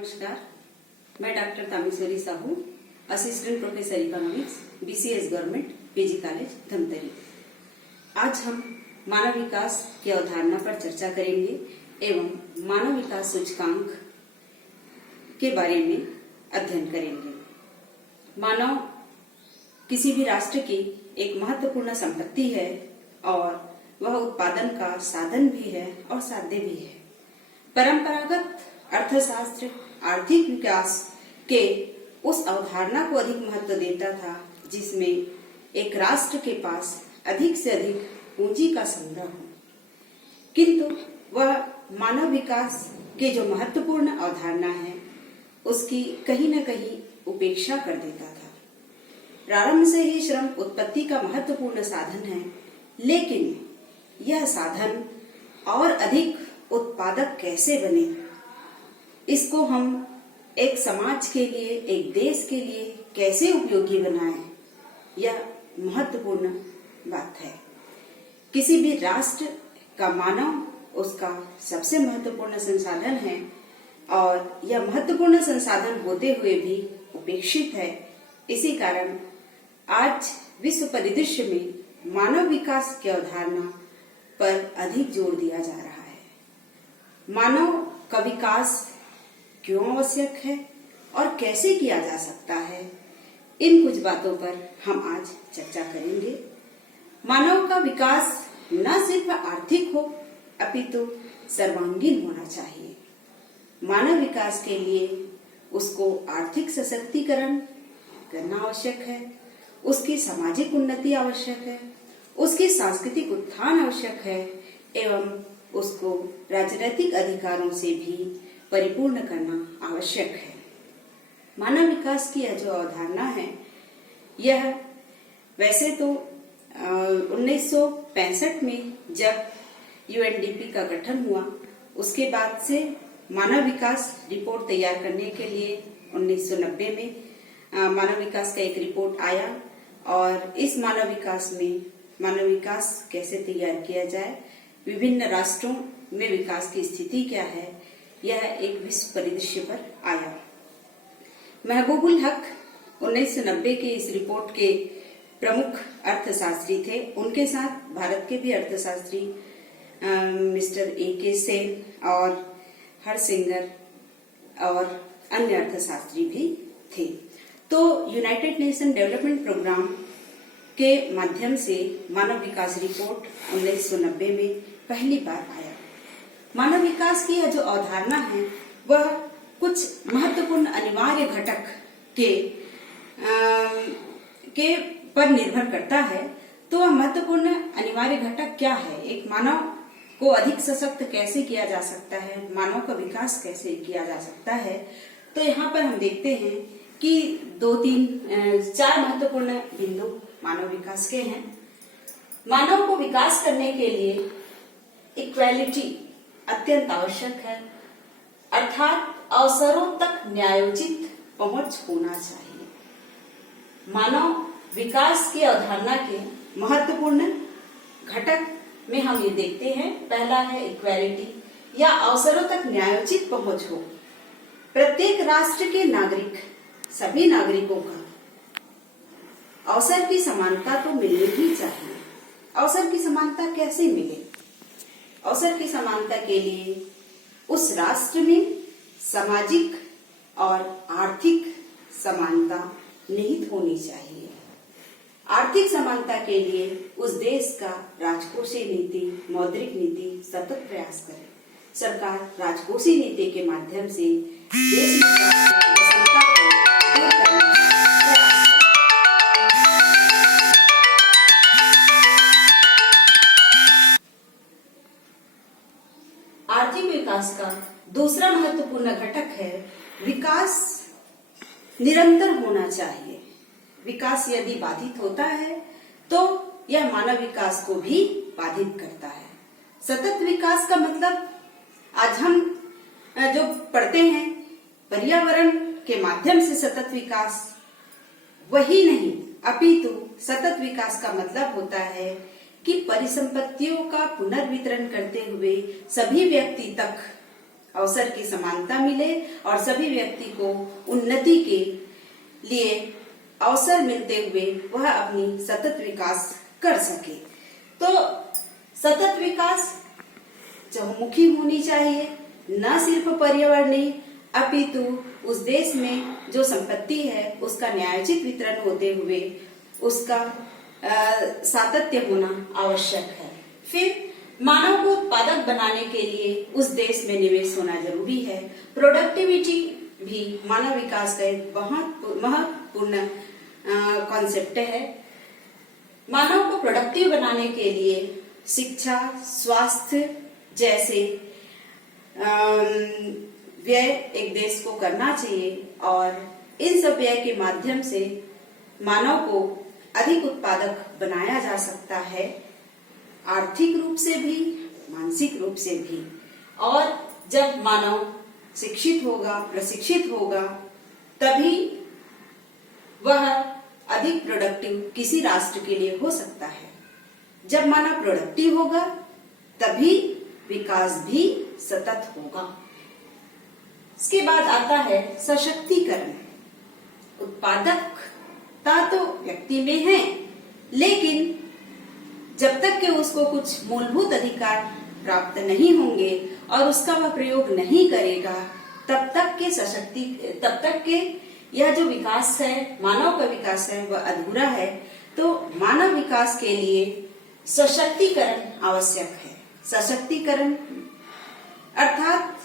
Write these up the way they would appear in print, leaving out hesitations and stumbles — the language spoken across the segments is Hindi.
नमस्कार, मैं doctor Tameshwari Sahu, assistant professor economics, BCS government PG college Dhamtari. आज हम मानव विकास की अवधारणा पर चर्चा करेंगे एवं मानव विकास सूचकांक के बारे में अध्ययन करेंगे। मानव किसी भी राष्ट्र की एक महत्वपूर्ण संपत्ति है और वह उत्पादन का साधन भी है और साध्य भी है। परंपरागत अर्थशास्त्र आर्थिक विकास के उस अवधारणा को अधिक महत्व देता था जिसमें एक राष्ट्र के पास अधिक से अधिक पूंजी का संग्रह हो, किंतु वह मानव विकास के जो महत्वपूर्ण अवधारणा है उसकी कहीं न कहीं उपेक्षा कर देता था। प्रारंभ से ही श्रम उत्पत्ति का महत्वपूर्ण साधन है, लेकिन यह साधन और अधिक उत्पादक कैसे बने, इसको हम एक समाज के लिए, एक देश के लिए कैसे उपयोगी बनाएं, यह महत्वपूर्ण बात है। किसी भी राष्ट्र का मानव उसका सबसे महत्वपूर्ण संसाधन है और यह महत्वपूर्ण संसाधन होते हुए भी उपेक्षित है। इसी कारण आज विश्व परिदृश्य में मानव विकास की अवधारणा पर अधिक जोर दिया जा रहा है। मानव का विकास क्यों आवश्यक है और कैसे किया जा सकता है, इन कुछ बातों पर हम आज चर्चा करेंगे। मानव का विकास न सिर्फ आर्थिक हो अपितु सर्वांगीण होना चाहिए। मानव विकास के लिए उसको आर्थिक सशक्तिकरण करना आवश्यक है, उसकी सामाजिक उन्नति आवश्यक है, उसकी सांस्कृतिक उत्थान आवश्यक है एवं उसको राजनीतिक अधिकारों से भी परिपूर्ण करना आवश्यक है। मानव विकास की यह जो अवधारणा है, यह वैसे तो 1965 में जब यूएनडीपी का गठन हुआ, उसके बाद से मानव विकास रिपोर्ट तैयार करने के लिए 1990 में मानव विकास का एक रिपोर्ट आया और इस मानव विकास में मानव विकास कैसे तैयार किया जाए, विभिन्न राष्ट्रों में विकास की स्थिति क्या है, यह एक विश्व परिदृश्य पर आया। महबूबुल हक 1990 के इस रिपोर्ट के प्रमुख अर्थशास्त्री थे। उनके साथ भारत के भी अर्थशास्त्री मिस्टर ए.के. सेन और हरसिंगर और अन्य अर्थशास्त्री भी थे। तो यूनाइटेड नेशन डेवलपमेंट प्रोग्राम के माध्यम से मानव विकास रिपोर्ट 1990 में पहली बार आया। मानव विकास की यह जो अवधारणा है वह कुछ महत्वपूर्ण अनिवार्य घटक के पर निर्भर करता है। तो वह महत्वपूर्ण अनिवार्य घटक क्या है? एक मानव को अधिक सशक्त कैसे किया जा सकता है, मानव का विकास कैसे किया जा सकता है। तो यहाँ पर हम देखते हैं कि 4 महत्वपूर्ण बिंदु मानव विकास के हैं। मानव को विकास करने के लिए इक्वालिटी अत्यंत आवश्यक है, अर्थात अवसरों तक न्यायोचित पहुंच होना चाहिए। मानव विकास की अवधारणा के महत्वपूर्ण घटक में हम ये देखते हैं, पहला है इक्वालिटी या अवसरों तक न्यायोचित पहुंच हो। प्रत्येक राष्ट्र के नागरिक, सभी नागरिकों का अवसर की समानता तो मिलनी ही चाहिए। अवसर की समानता कैसे मिले? अवसर की समानता के लिए उस राष्ट्र में सामाजिक और आर्थिक समानता निहित होनी चाहिए। आर्थिक समानता के लिए उस देश का राजकोषीय नीति, मौद्रिक नीति सतत प्रयास करे। सरकार राजकोषीय नीति के माध्यम से देश में विषमता को दूर करने का प्रयास करे। आर्थिक विकास का दूसरा महत्वपूर्ण घटक है विकास निरंतर होना चाहिए। विकास यदि बाधित होता है तो यह मानव विकास को भी बाधित करता है। सतत विकास का मतलब आज हम जो पढ़ते हैं पर्यावरण के माध्यम से सतत विकास, वही नहीं अपितु सतत विकास का मतलब होता है कि परिसंपत्तियों का पुनर्वितरण करते हुए सभी व्यक्ति तक अवसर की समानता मिले और सभी व्यक्ति को उन्नति के लिए अवसर मिलते हुए वह अपनी सतत विकास कर सके। तो सतत विकास चहुमुखी होनी चाहिए, न सिर्फ पर्यावरणीय अपितु उस देश में जो संपत्ति है उसका न्यायोचित वितरण होते हुए उसका सातत्य होना आवश्यक है। फिर मानव को उत्पादक बनाने के लिए उस देश में निवेश होना जरूरी है। प्रोडक्टिविटी भी मानव विकास का एक बहुत महत्वपूर्ण कॉन्सेप्ट है। मानव को प्रोडक्टिव बनाने के लिए शिक्षा, स्वास्थ्य जैसे व्यय एक देश को करना चाहिए और इन सब व्यय के माध्यम से मानव को अधिक उत्पादक बनाया जा सकता है, आर्थिक रूप से भी, मानसिक रूप से भी। और जब मानव शिक्षित होगा, प्रशिक्षित होगा, तभी वह अधिक प्रोडक्टिव किसी राष्ट्र के लिए हो सकता है। जब मानव प्रोडक्टिव होगा तभी विकास भी सतत होगा। इसके बाद आता है सशक्तिकरण। उत्पादकता तो व्यक्ति में है, लेकिन जब तक कि उसको कुछ मूलभूत अधिकार प्राप्त नहीं होंगे और उसका वह प्रयोग नहीं करेगा, तब तक के यह जो विकास है, मानव का विकास है, वह अधूरा है। तो मानव विकास के लिए सशक्तिकरण आवश्यक है। सशक्तिकरण अर्थात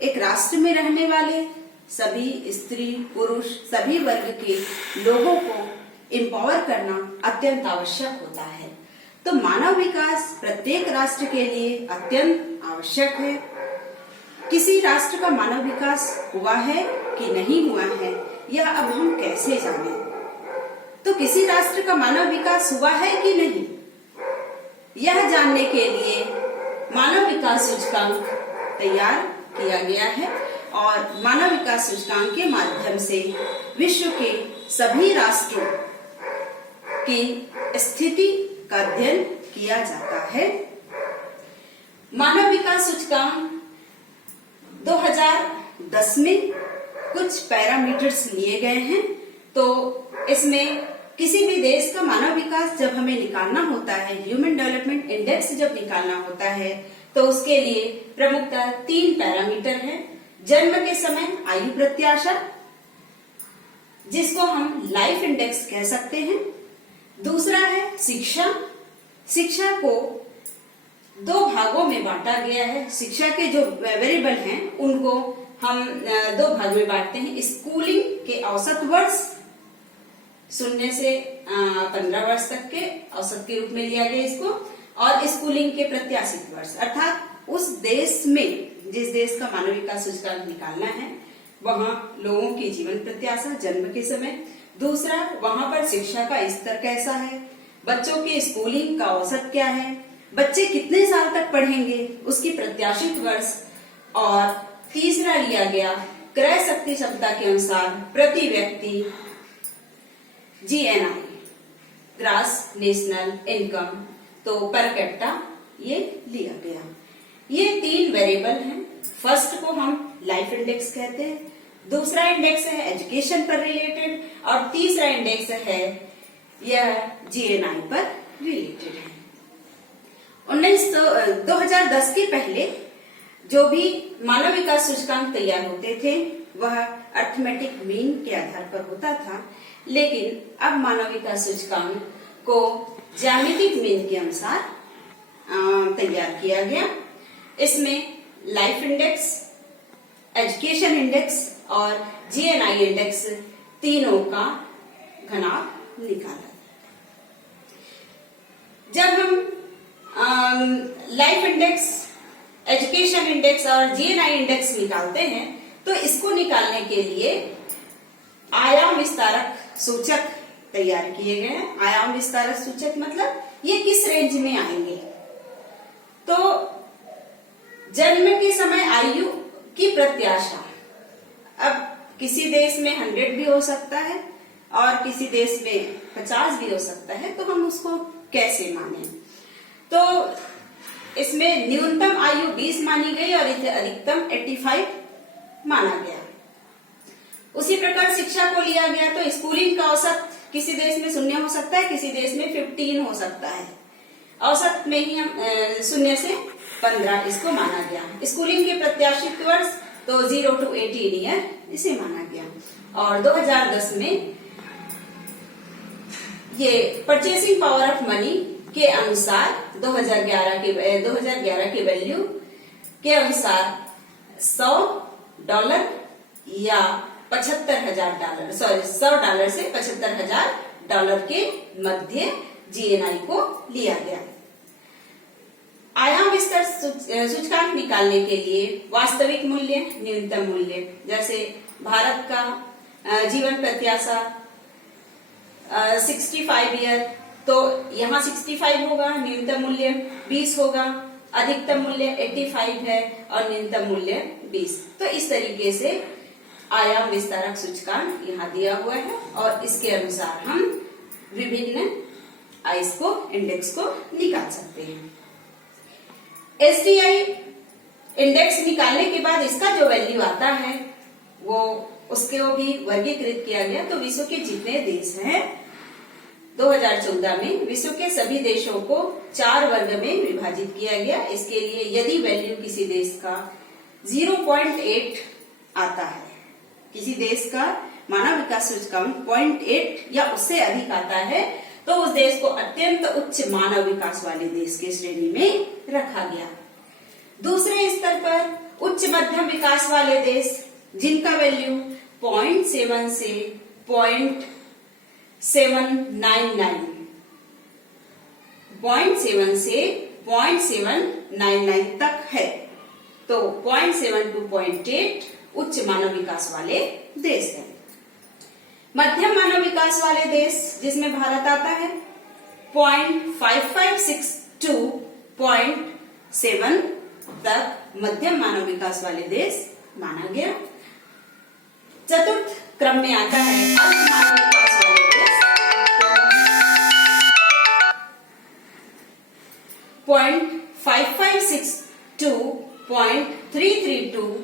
एक राष्ट्र में रहने वाले सभी स्त्री पुरुष सभी वर्ग के लोगों को एम्पावर करना अत्यंत आवश्यक होता है। तो मानव विकास प्रत्येक राष्ट्र के लिए अत्यंत आवश्यक है। किसी राष्ट्र का मानव विकास हुआ है कि नहीं हुआ है, यह अब हम कैसे जानें? तो किसी राष्ट्र का मानव विकास हुआ है कि नहीं, यह जानने के लिए मानव विकास सूचकांक तैयार किया गया है और मानव विकास सूचकांक के माध्यम से विश्व के सभी राष्ट्रों की स्थिति का अध्ययन किया जाता है। मानव विकास सूचकांक 2010 में कुछ पैरामीटर्स लिए गए हैं। तो इसमें किसी भी देश का मानव विकास जब हमें निकालना होता है, ह्यूमन डेवलपमेंट इंडेक्स जब निकालना होता है, तो उसके लिए प्रमुखतः 3 पैरामीटर हैं। जन्म के समय आयु प्रत्याशा, जिसको हम लाइफ इंडेक्स कह सकते हैं। दूसरा है शिक्षा। शिक्षा को 2 भागों में बांटा गया है। शिक्षा के जो वेरिएबल हैं उनको हम 2 भाग में बांटते हैं। स्कूलिंग के औसत वर्ष 0 से 15 वर्ष तक के औसत के रूप में लिया गया इसको, और स्कूलिंग के प्रत्याशित वर्ष, अर्थात उस देश में जिस देश का मानव विकास सूचकांक निकालना है वहां लोगों की जीवन प्रत्याशा जन्म के समय। दूसरा, वहां पर शिक्षा का स्तर कैसा है, बच्चों के स्कूलिंग का औसत क्या है, बच्चे कितने साल तक पढ़ेंगे, उसकी प्रत्याशित वर्ष। और तीसरा लिया गया क्रय शक्ति क्षमता के अनुसार प्रति व्यक्ति GNI, ग्रास नेशनल इनकम, तो पर कैपिटा ये लिया गया। ये 3 वेरिएबल हैं। फर्स्ट को हम लाइफ इंडेक्स कहते हैं, दूसरा इंडेक्स है एजुकेशन पर रिलेटेड, और तीसरा इंडेक्स है यह GNI पर रिलेटेड है। 2010 के पहले जो भी मानव विकास सूचकांक तैयार होते थे वह अर्थमेटिक मीन के आधार पर होता था, लेकिन अब मानव विकास सूचकांक को ज्यामितिक मीन के अनुसार तैयार किया गया। इसमें लाइफ इंडेक्स, एजुकेशन इंडेक्स और GNI इंडेक्स तीनों का घनाभ निकाला। जब हम लाइफ इंडेक्स, एजुकेशन इंडेक्स और GNI इंडेक्स निकालते हैं तो इसको निकालने के लिए आयाम विस्तारक सूचक तैयार किए गए हैं। आयाम विस्तारक सूचक मतलब ये किस रेंज में आएंगे। तो जन्म के समय आयु की प्रत्याशा, अब किसी देश में 100 भी हो सकता है और किसी देश में 50 भी हो सकता है, तो हम उसको कैसे माने। तो इसमें न्यूनतम आयु 20 मानी गई और इसे अधिकतम 85 माना गया। उसी प्रकार शिक्षा को लिया गया तो स्कूलिंग का औसत किसी देश में 0 हो सकता है, किसी देश में 15 हो सकता है। औसत में ही हम 0 से 15 इसको माना गया। स्कूलिंग के प्रत्याशित वर्ष तो 0 to 18 ईयर इसे माना गया। और 2010 में ये परचेसिंग पावर ऑफ मनी के अनुसार 2011 के वैल्यू के अनुसार $100 या $75,000 $100 से $75,000 के मध्य GNI को लिया गया। आयाम स्तर सूचकांक निकालने के लिए वास्तविक मूल्य, न्यूनतम मूल्य, जैसे भारत का जीवन प्रत्याशा 65 ईयर, तो यहाँ 65 होगा, न्यूनतम मूल्य 20 होगा, अधिकतम मूल्य 85 है और न्यूनतम मूल्य 20। तो इस तरीके से आयाम विस्तारक सूचकांक यहाँ दिया हुआ है और इसके अनुसार हम विभिन्न आइस को इंडेक्स को निकाल सकते हैं। SDI इंडेक्स निकालने के बाद इसका जो वैल्यू आता है वो उसको भी वर्गीकृत किया गया। तो विश्व के जितने देश हैं 2014 में विश्व के सभी देशों को 4 वर्ग में विभाजित किया गया। इसके लिए यदि वैल्यू किसी देश का 0.8 आता है, किसी देश का मानव विकास सूचकांक 0.8 या उससे अधिक आता है, तो उस देश को अत्यंत उच्च मानव विकास वाले देश के श्रेणी में रखा गया। दूसरे स्तर पर उच्च मध्यम विकास वाले देश जिनका वैल्यू 0.7 से 0.799 तक है, तो 0.7 to 0.8 उच्च मानव विकास वाले देश हैं। मध्यम मानव विकास वाले देश जिसमें भारत आता है 0.5562 to 0.7 तक मध्यम मानव विकास वाले देश माना गया। चतुर्थ क्रम में आता है अल्प मानव विकास वाले देश, 0.556 to 0.332,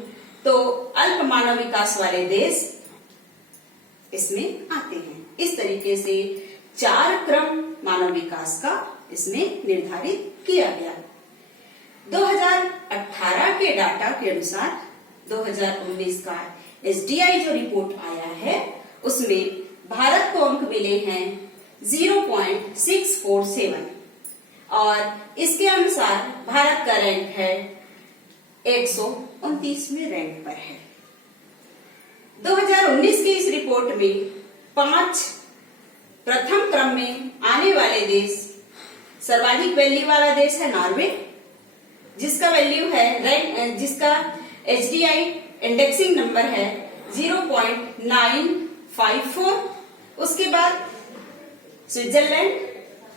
तो अल्प मानव विकास वाले देश इसमें आते हैं। इस तरीके से 4 क्रम मानव विकास का इसमें निर्धारित किया गया। 2018 के डाटा के अनुसार 2019 का SDI जो रिपोर्ट आया है उसमें भारत को अंक मिले हैं 0.647 और इसके अनुसार भारत का रैंक है 129वें रैंक पर है। 2019 की इस रिपोर्ट में 5 प्रथम क्रम में आने वाले देश, सर्वाधिक वैल्यू वाला देश है नॉर्वे, जिसका वैल्यू है जिसका HDI इंडेक्सिंग नंबर है 0.954। उसके बाद स्विट्जरलैंड,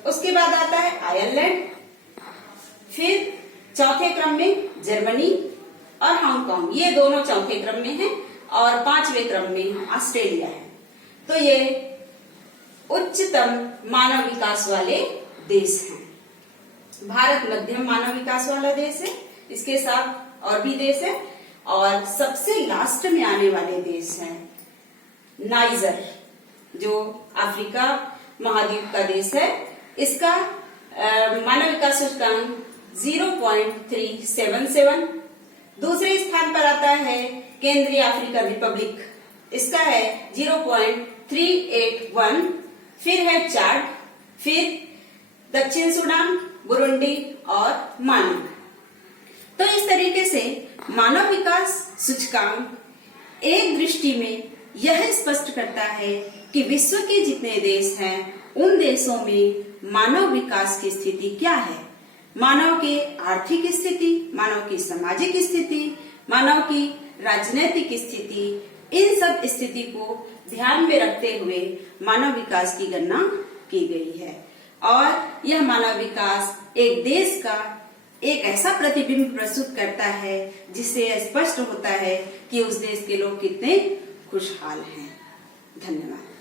उसके बाद आता है आयरलैंड, फिर चौथे क्रम में जर्मनी और हांगकांग, ये दोनों चौथे क्रम में हैं और 5वें क्रम में ऑस्ट्रेलिया है। तो ये उच्चतम मानव विकास वाले देश हैं। भारत मध्यम मानव विकास वाला देश है, इसके साथ और भी देश है और सबसे लास्ट में आने वाले देश हैं नाइजर, जो अफ्रीका महाद्वीप का देश है। इसका मानव विकास सूचकांक 0.377। दूसरे स्थान पर आता है केंद्रीय अफ्रीकन रिपब्लिक, इसका है 0.381। फिर है चाड, फिर दक्षिण सूडान, बुरुंडी और माली। तो इस तरीके से मानव विकास सूचकांक एक दृष्टि में यह स्पष्ट करता है कि विश्व के जितने देश हैं उन देशों में मानव विकास की स्थिति क्या है, मानव की आर्थिक स्थिति, मानव की सामाजिक स्थिति, मानव की राजनीतिक स्थिति, इन सब स्थिति को ध्यान में रखते हुए मानव विकास की गणना की गई है। और यह मानव विकास एक देश का एक ऐसा प्रतिबिंब प्रस्तुत करता है जिससे यह स्पष्ट होता है कि उस देश के लोग कितने खुशहाल हैं। धन्यवाद।